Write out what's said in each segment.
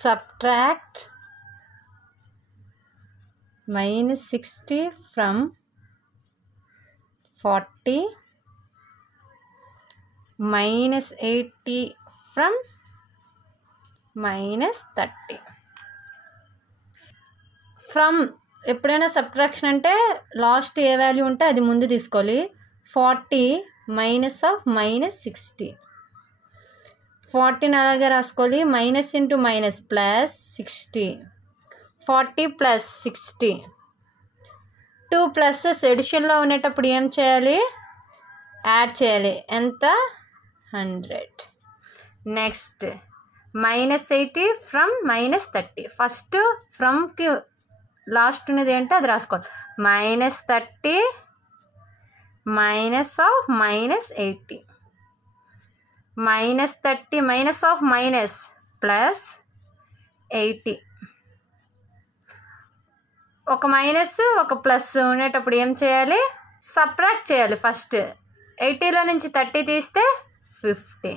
subtract minus 60 from 40 minus 80 from minus 30. From ఎప్పుడైనా subtraction అంటే last ఏ value ఉంటే అది ముందు తీసుకోవాలి. 40 మైనస్ ఆఫ్ మైనస్ 60. 40 అలాగే రాసుకోవాలి. Minus into minus plus 60. 40 plus 60. 2 pluses ఎడిషన్లో ఉండేటప్పుడు ఏం చేయాలి? యాడ్ చేయాలి. ఎంత? 100. Next minus 80 from minus 30. First ఫ్రమ్కి లాస్ట్ ఉన్నది ఏంటో అది రాసుకోవాలి. Minus 30 minus of minus 80. Minus 30 minus of minus plus 80. ఒక మైనస్ ఒక ప్లస్ ఉండేటప్పుడు ఏం చేయాలి? సబ్ట్రాక్ట్ చేయాలి. ఫస్ట్ 80లో నుంచి 30 తీస్తే 50.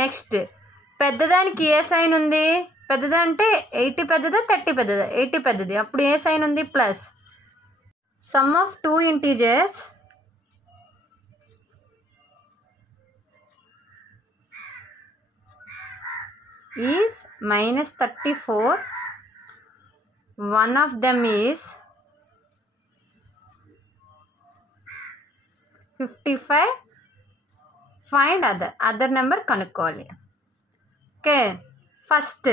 నెక్స్ట్ పెద్దదానికి ఏ సైన్ ఉంది? పెద్దదా అంటే 80 పెద్దదా 30 పెద్దదా? 80 పెద్దది. అప్పుడు ఏ సైన్ ఉంది? Plus. Some of two integers is minus 34. One of them is 55. Find other number కనుక్కోవాలి. ఓకే, ఫస్ట్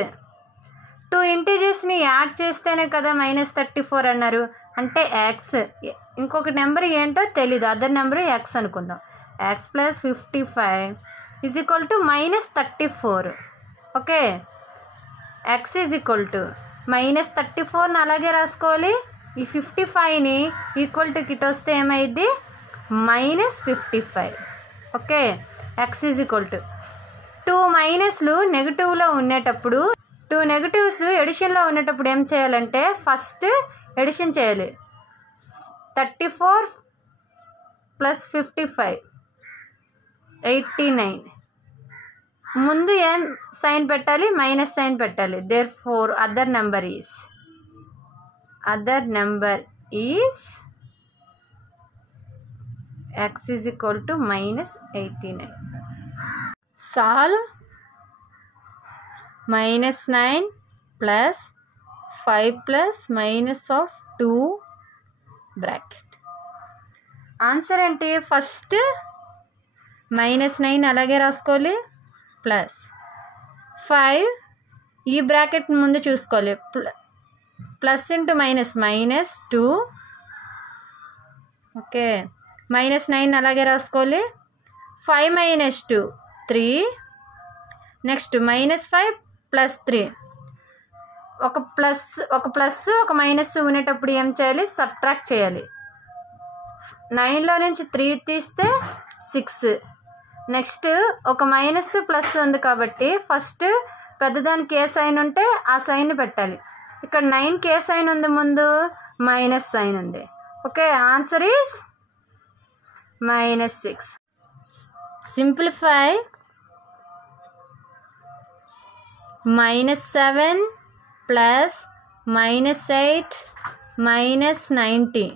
టూ ఇంటీజర్స్ని యాడ్ చేస్తేనే కదా మైనస్ 34 అన్నారు. అంటే ఎక్స్, ఇంకొక నెంబర్ ఏంటో తెలీదు, అదర్ నెంబర్ ఎక్స్ అనుకుందాం. X plus 55 is equal to minus 34. Okay, x is equal to minus 34ని అలాగే రాసుకోవాలి. ఈ 55ని ఈక్వల్ టు కిట్ వస్తే ఏమైంది? Minus 55. Okay, x is equal to 2 మైనస్లు నెగిటివ్లో ఉండేటప్పుడు, 2 నెగిటివ్స్ ఎడిషన్లో ఉండేటప్పుడు ఏం చేయాలంటే ఫస్ట్ ఎడిషన్ చేయాలి. 34 ప్లస్ 55 89. ముందు ఏం సైన్ పెట్టాలి? మైనస్ సైన్ పెట్టాలి. Therefore other number is x is equal to minus 89. Solve. minus 9 plus 5 plus minus of 2 bracket. Answer ఏంటి? ఫస్ట్ మైనస్ 9 అలాగే రాసుకోవాలి. ప్లస్ 5 ఈ బ్రాకెట్ ముందు చూసుకోవాలి. Plus into minus minus 2. Okay, minus 9 అలాగే రాసుకోవాలి. 5 మైనస్ 2 3. Next minus 5 plus 3. ఒక plus ఒక మైనస్ ఉండేటప్పుడు ఏం చేయాలి? సబ్ట్రాక్ట్ చేయాలి. 9లో నుంచి 3 తీస్తే 6. నెక్స్ట్ ఒక మైనస్ ప్లస్ ఉంది కాబట్టి ఫస్ట్ పెద్దదానికి ఏ సైన్ ఉంటే ఆ సైన్ పెట్టాలి. ఇక్కడ 9కి ఏ సైన్ ఉంది? ముందు మైనస్ సైన్ ఉంది. Okay, answer is -6. Simplify. -7 plus -8 -90.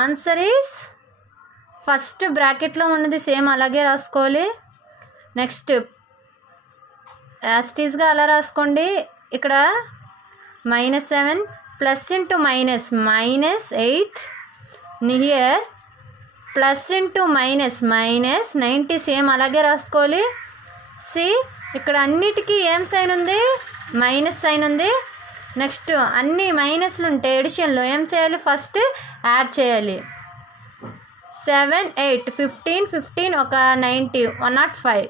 Answer is first బ్రాకెట్లో ఉన్నది సేమ్ అలాగే రాసుకోవాలి. నెక్స్ట్ యాస్టీస్గా అలా రాసుకోండి. ఇక్కడ -7 plus into minus -8. Here plus into minus -90 same అలాగే రాసుకోవాలి. సి ఇక్కడ అన్నిటికీ ఏం సైన్ ఉంది? మైనస్ సైన్ ఉంది. నెక్స్ట్ అన్ని మైనస్లు ఉంటే ఎడిషన్లో ఏం చేయాలి? ఫస్ట్ యాడ్ చేయాలి. 7 8 15 15 ఒక 90 105.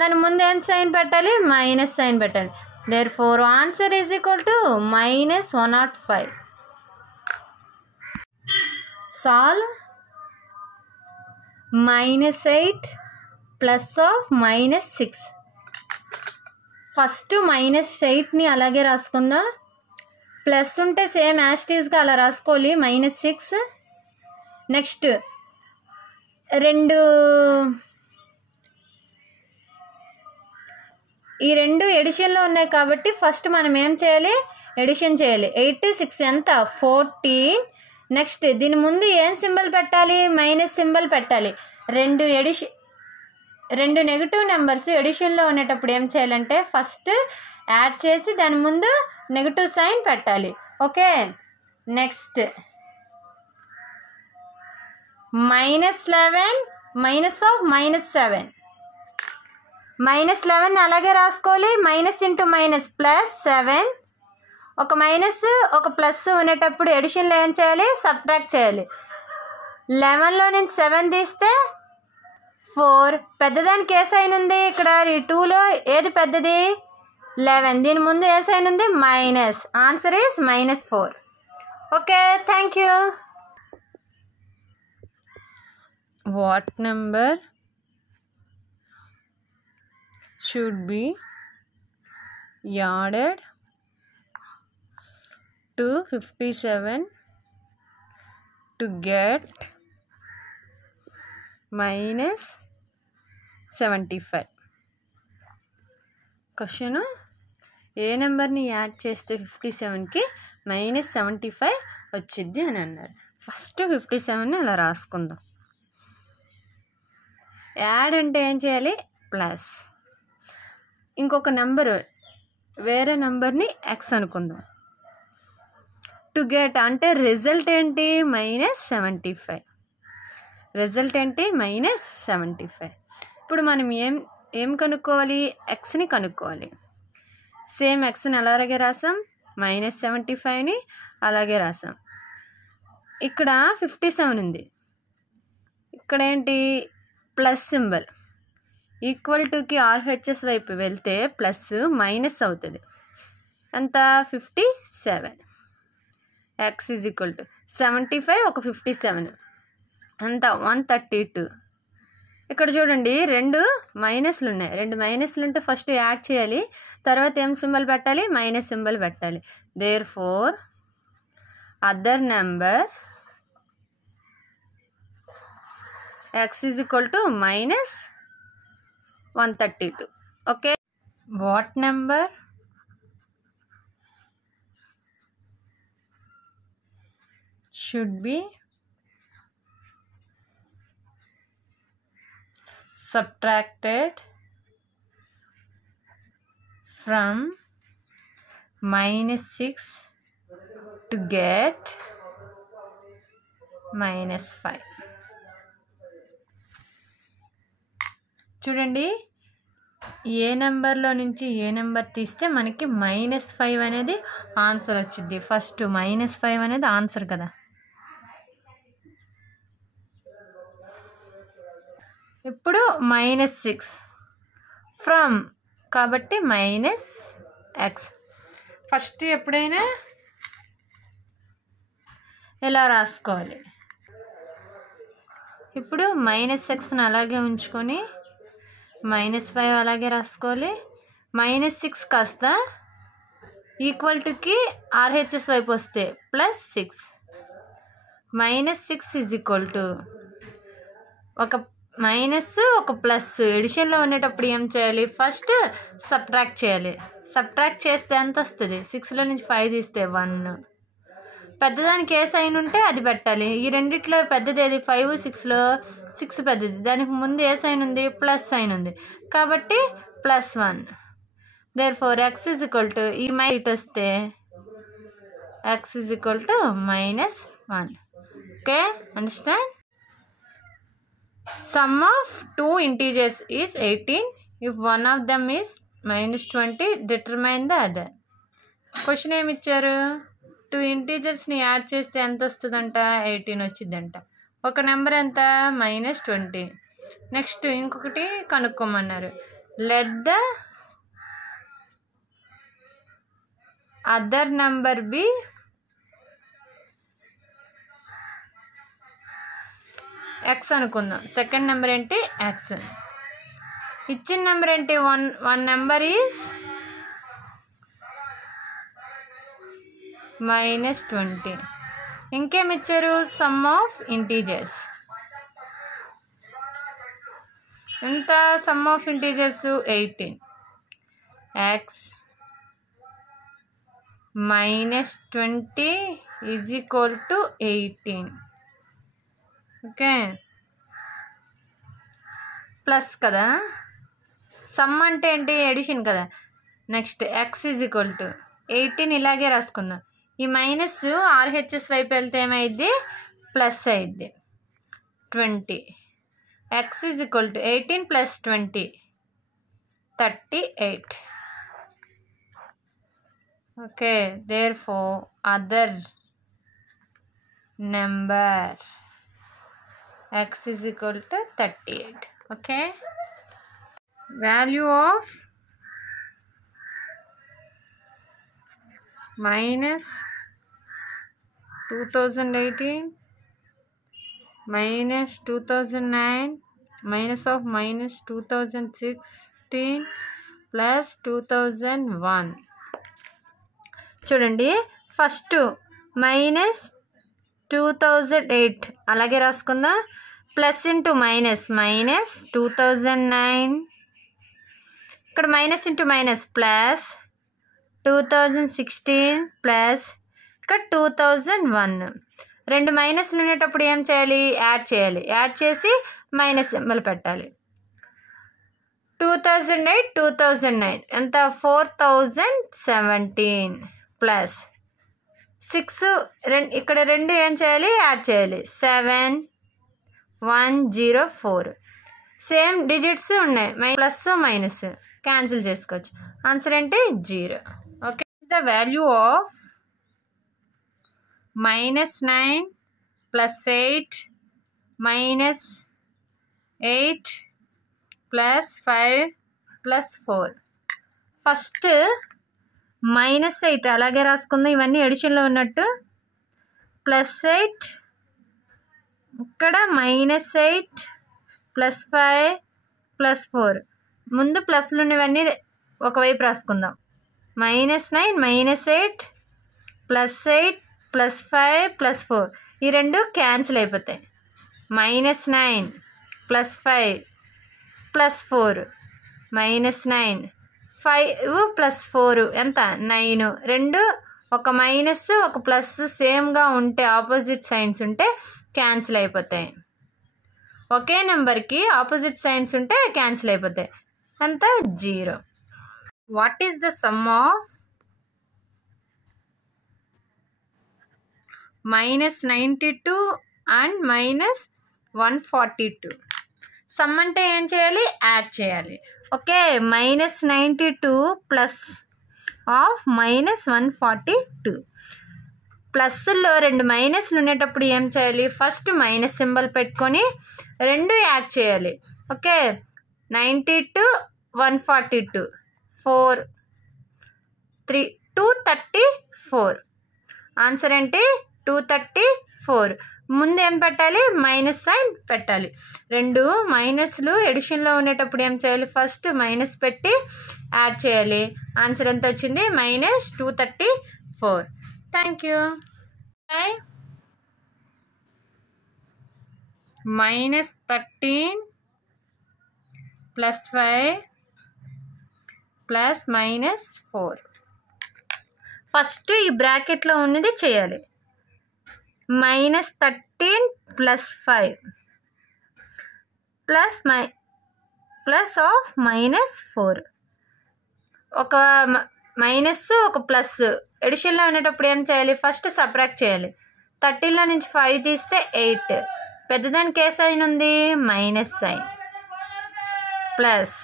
దాని ముందు ఏం సైన్ పెట్టాలి? మైనస్ సైన్ పెట్టాలి. Therefore answer is equal to -105. Solve. -8 plus of -6. First -8ని అలాగే రాసుకుందాం. ప్లస్ ఉంటే సేమ్ యాస్టీస్గా అలా రాసుకోవాలి. -6. నెక్స్ట్ 2 ఈ రెండు ఎడిషన్లో ఉన్నాయి కాబట్టి ఫస్ట్ మనం ఏం చేయాలి, ఎడిషన్ చేయాలి. 8 6 ఎంత 14. నెక్స్ట్ దీని ముందు ఏం సింబల్ పెట్టాలి, మైనస్ సింబల్ పెట్టాలి. రెండు నెగిటివ్ నెంబర్స్ ఎడిషన్లో ఉండేటప్పుడు ఏం చేయాలంటే ఫస్ట్ యాడ్ చేసి దాని ముందు నెగిటివ్ సైన్ పెట్టాలి. Okay, next -11 minus of -7. -11 అలాగే రాసుకోవాలి. Minus into minus +7. ఒక మైనస్ ఒక ప్లస్ ఉండేటప్పుడు ఎడిషన్లో ఏం చేయాలి, సబ్ట్రాక్ట్ చేయాలి. 11లో నుంచి 7 తీస్తే 4. పెద్దదానికి ఏ సైన్ ఉంది, ఇక్కడ ఈ 2లో ఏది పెద్దది 11. దీని ముందు ఏ సైన్ ఉంది, minus. Answer is -4. Okay, thank you. What number should be added to 57 to get -75? Question, ఏ నెంబర్ని యాడ్ చేస్తే 57కి -75 వచ్చింది అని అన్నారు. ఫస్ట్ 57ని అలా రాసుకుందాం. యాడ్ అంటే ఏం చేయాలి, ప్లస్. ఇంకొక నెంబరు వేరే నెంబర్ని ఎక్స్ అనుకుందాం. టు గెట్ అంటే రిజల్ట్ ఏంటి, -75. రిజల్ట్ ఏంటి, -75. ఇప్పుడు మనం ఏం కనుక్కోవాలి, ఎక్స్ని కనుక్కోవాలి. సేమ్ ఎక్స్ని అలాగే రాసాం, -75ని అలాగే రాసాం. ఇక్కడ 57 ఉంది, ఇక్కడ ఏంటి plus symbol. Equal Tuki RHS వైపు వెళ్తే ప్లస్ మైనస్ అవుతుంది. ఎంత 57. ఎక్స్ ఈజ్ ఈక్వల్ టు 75 ఒక 57 అంత 132. ఇక్కడ చూడండి 2 మైనస్లు ఉన్నాయి. 2 మైనస్లు ఉంటే ఫస్ట్ యాడ్ చేయాలి, తర్వాత ఏం సింబల్ పెట్టాలి, మైనస్ సింబల్ పెట్టాలి. Therefore other number x is equal to -132. Okay, what number should be subtracted from -6 to get -5? చూడండి, ఏ నెంబర్లో నుంచి ఏ నెంబర్ తీస్తే మనకి -5 అనేది ఆన్సర్ వచ్చింది. ఫస్ట్ -5 అనేది ఆన్సర్ కదా. ఇప్పుడు -6 ఫ్రమ్ కాబట్టి -x. ఫస్ట్ ఎప్పుడైనా ఎలా రాసుకోవాలి, ఇప్పుడు -xని అలాగే ఉంచుకొని -5 అలాగే రాసుకోవాలి. -6 కాస్త ఈక్వల్ టుకి RHS వైపు వస్తే +6. -6 ఈజ్ ఈక్వల్ టు ఒక మైనస్ ఒక ప్లస్. ఎడిషన్లో ఉండేటప్పుడు ఏం చేయాలి, ఫస్ట్ సబ్ట్రాక్ట్ చేయాలి. సబ్ట్రాక్ట్ చేస్తే ఎంత వస్తుంది, 6లో నుంచి 5 తీస్తే 1. పెద్దదానికి ఏ సైన్ ఉంటే అది పెట్టాలి. ఈ రెండిట్లో పెద్దది ఏది, 5 6లో 6 పెద్దది. దానికి ముందు ఏ సైన్ ఉంది, ప్లస్ సైన్ ఉంది కాబట్టి +1. Therefore X is equal to ఈ ఇటు వస్తే X is equal to -1. Okay, understand? Sum of two integers is 18. If one of them is -20, determine the other. Question ఏమి ఇచ్చారు, 2 ఇంటీజర్స్ని యాడ్ చేస్తే ఎంత వస్తుందంట, 18 వచ్చిందంట. ఒక నెంబర్ ఎంత, -20. నెక్స్ట్ ఇంకొకటి కనుక్కోమన్నారు. Let the other number be x అనుకుందాం. సెకండ్ నెంబర్ ఏంటి, ఎక్స్. ఇచ్చిన నెంబర్ ఏంటి, వన్ నెంబర్ ఈజ్ -20. ఇంకేమి ఇచ్చారు, సమ్ ఆఫ్ ఇంటీజర్స్. ఎంత sum of integers 18. X minus 20 is equal to 18. Okay, plus కదా, సమ్ అంటే ఏంటి, ఎడిషన్ కదా. Next x is equal to 18 ఇలాగే రాసుకుందాం. ఈ మైనస్ ఆర్హెచ్ఎస్ వైపు వెళ్తే ఏమైద్ది, ప్లస్ అయిద్ది 20. X is equal to 18 plus 20 38. Okay, therefore other number x is equal to 38. Okay, value of minus 2018 minus 2009 minus of minus 2016 plus 2001. చూడండి, first minus 2008 అలాగే రాసుకుందాం. Plus into minus minus 2009, ఇక్కడ minus into minus plus 2016 plus ఇక్కడ 2001. రెండు మైనస్లు ఉండేటప్పుడు ఏం చేయాలి, యాడ్ చేయాలి. యాడ్ చేసి మైనస్ సింబల్ పెట్టాలి. 2008 2009 ఎంత, 4017 ప్లస్ 6 ఇక్కడ రెండు ఏం చేయాలి, యాడ్ చేయాలి. 7104 సేమ్ డిజిట్స్ ఉన్నాయి, ప్లస్ మైనస్ క్యాన్సిల్ చేసుకోవచ్చు. ఆన్సర్ ఏంటి 0. Okay, the value of -9 + 8 -8 + 5 + 4. First -8 అలాగే రాసుకుందాం, ఇవన్నీ ఎడిషన్లో ఉన్నట్టు. +8 ఇక్కడ -8 + 5 + 4. ముందు ప్లస్లు ఉన్నవన్నీ ఒకవైపు రాసుకుందాం. -9 -8 +8 +5 +4 ఈ రెండు క్యాన్సిల్ అయిపోతాయి. -9 + 5 + 4 -9 5 + 4 ఎంత, 9. రెండు ఒక మైనస్ ఒక ప్లస్ సేమ్గా ఉంటే, ఆపోజిట్ సైన్స్ ఉంటే క్యాన్సిల్ అయిపోతాయి. ఒకే నెంబర్కి ఆపోజిట్ సైన్స్ ఉంటే క్యాన్సిల్ అయిపోతాయి. అంత 0. What is the sum of -92 and -142? Some అంటే ఏం చేయాలి, యాడ్ చేయాలి. Okay, -92 plus of -142. ప్లస్లో రెండు మైనస్లు ఉండేటప్పుడు ఏం చేయాలి, ఫస్ట్ మైనస్ సింబల్ పెట్టుకొని రెండు యాడ్ చేయాలి. ఓకే, 92 142 4 3 234. ఆన్సర్ ఏంటి 234. ముందు ఏం పెట్టాలి, మైనస్ సైన్ పెట్టాలి. రెండు మైనస్లు ఎడిషన్లో ఉండేటప్పుడు ఏం చేయాలి, ఫస్ట్ మైనస్ పెట్టి యాడ్ చేయాలి. ఆన్సర్ ఎంత వచ్చింది, -234. Thank you. -13 + 5 + -4. ఫస్ట్ ఈ బ్రాకెట్లో ఉన్నది చేయాలి. -13 + 5 ప్లస్ ఆఫ్ -4. ఒక మైనస్ ఒక ప్లస్ ఎడిషన్లో ఉండేటప్పుడు ఏం చేయాలి, ఫస్ట్ సబ్ట్రాక్ట్ చేయాలి. 13లో నుంచి 5 తీస్తే 8. పెద్దదానికి ఏ సైన్ ఉంది, మైనస్ సైన్. ప్లస్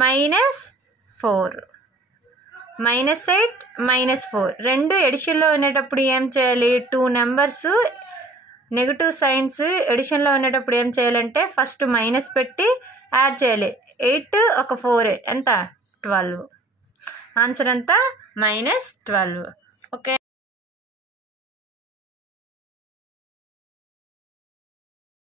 -4 -8 -4 రెండు ఎడిషన్లో ఉండేటప్పుడు ఏం చేయాలి, 2 నెంబర్స్ నెగిటివ్ సైన్స్ ఎడిషన్లో ఉండేటప్పుడు ఏం చేయాలంటే ఫస్ట్ మైనస్ పెట్టి యాడ్ చేయాలి. 8 ఒక 4 ఎంత, 12. ఆన్సర్ ఎంత, -12. ఓకే.